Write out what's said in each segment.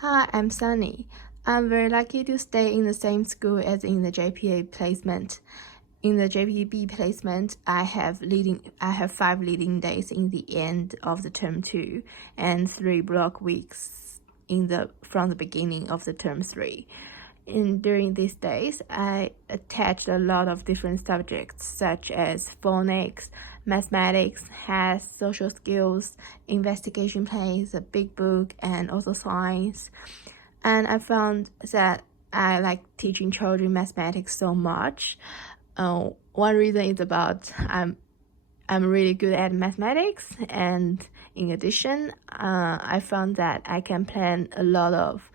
Hi, I'm Sunny. I'm very lucky to stay in the same school as in the JPA placement. In the JPB placement, I have 5 leading days in the end of the term 2 and 3 block weeks from the beginning of the term 3. During these days, I attached a lot of different subjects such as phonics, mathematics, math, social skills, investigation plays, a big book, and also science. And I found that I like teaching children mathematics so much. One reason is about I'm really good at mathematics, and in addition, I found that I can plan a lot of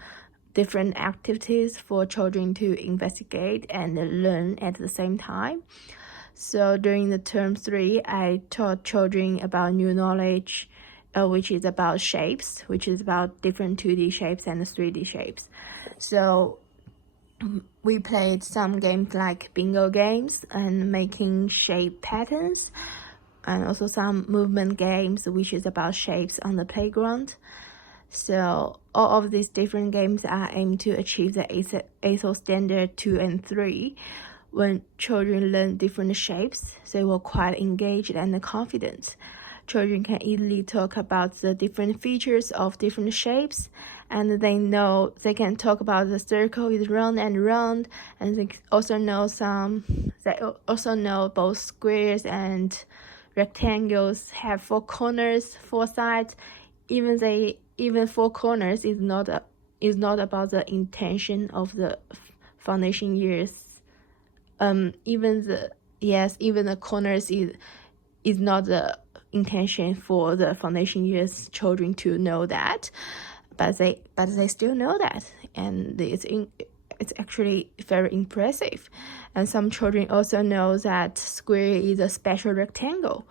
different activities for children to investigate and learn at the same time. So during the term 3, I taught children about new knowledge, which is about shapes, which is about different 2D shapes and 3D shapes. So we played some games like bingo games and making shape patterns, and also some movement games, which is about shapes on the playground. So all of these different games are aimed to achieve the ASO standard 2 and 3. When children learn different shapes, they will quite engaged and confident. Children can easily talk about the different features of different shapes, and they can talk about the circle is round and round, and they also know both squares and rectangles have 4 corners, 4 sides. Even 4 corners is not about the intention of the foundation years. Even the corners is not the intention for the foundation years children to know that, but they still know that, and it's actually very impressive. And some children also know that square is a special rectangle,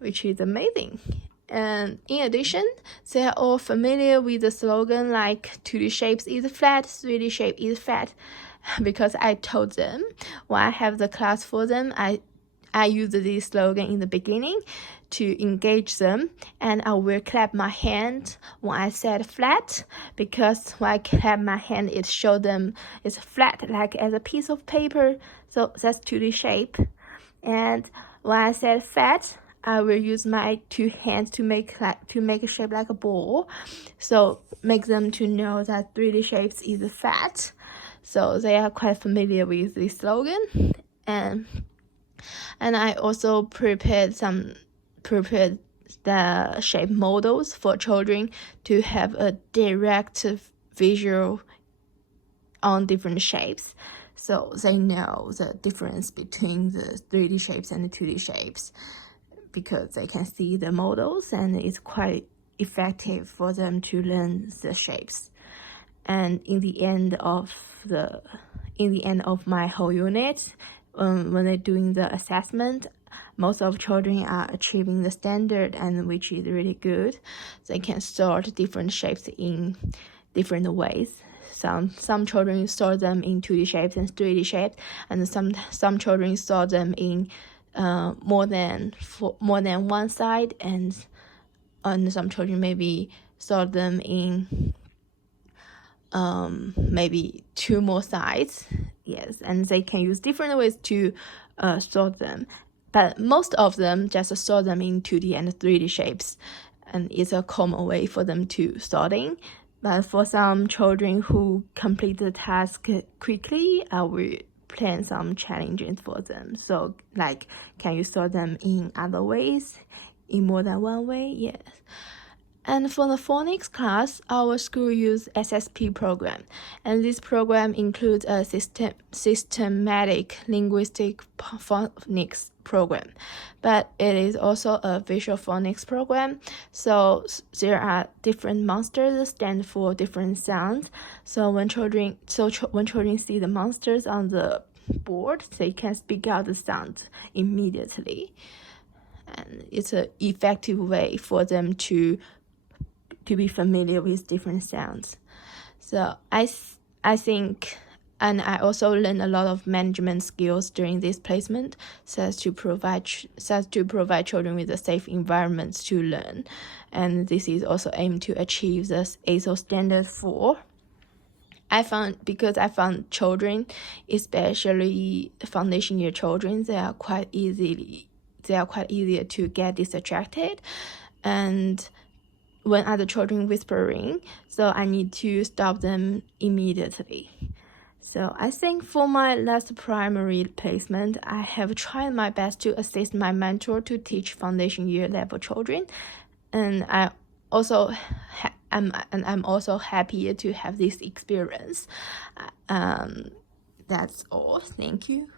which is amazing. And in addition, they are all familiar with the slogan like 2D shapes is flat, 3D shape is fat, because I told them when I have the class for them, I use this slogan in the beginning to engage them, and I will clap my hand when I said flat, because when I clap my hand, it shows them it's flat, like as a piece of paper. So that's 2D shape. And when I said fat, I will use my 2 hands to make a shape like a ball. So make them to know that 3D shapes is fat. So they are quite familiar with this slogan. And I also prepared the shape models for children to have a direct visual on different shapes, so they know the difference between the 3D shapes and the 2D shapes, because they can see the models, and it's quite effective for them to learn the shapes. And in the end of my whole unit, when they're doing the assessment, most of children are achieving the standard, and which is really good. They can sort different shapes in different ways. Some children sort them in 2D shapes and 3D shapes, and some children sort them in more than one side, and some children maybe sort them in maybe 2 more sides. Yes, and they can use different ways to sort them, but most of them just sort them in 2D and 3D shapes, and it's a common way for them to sorting. But for some children who complete the task quickly, I will plan some challenges for them. So like, can you sort them in other ways, in more than one way? Yes. And for the phonics class, our school uses SSP program, and this program includes a systematic linguistic phonics program, but it is also a visual phonics program. So there are different monsters that stand for different sounds. So when children see the monsters on the board, they can speak out the sounds immediately, and it's an effective way for them to be familiar with different sounds. So I think And I also learned a lot of management skills during this placement, so as to provide children with a safe environment to learn. And this is also aimed to achieve the ASO standard 4. Because I found children, especially foundation year children, they are quite easier to get distracted, and when other children whispering, so I need to stop them immediately. So I think for my last primary placement, I have tried my best to assist my mentor to teach foundation year level children, and I'm also happy to have this experience. That's all. Thank you.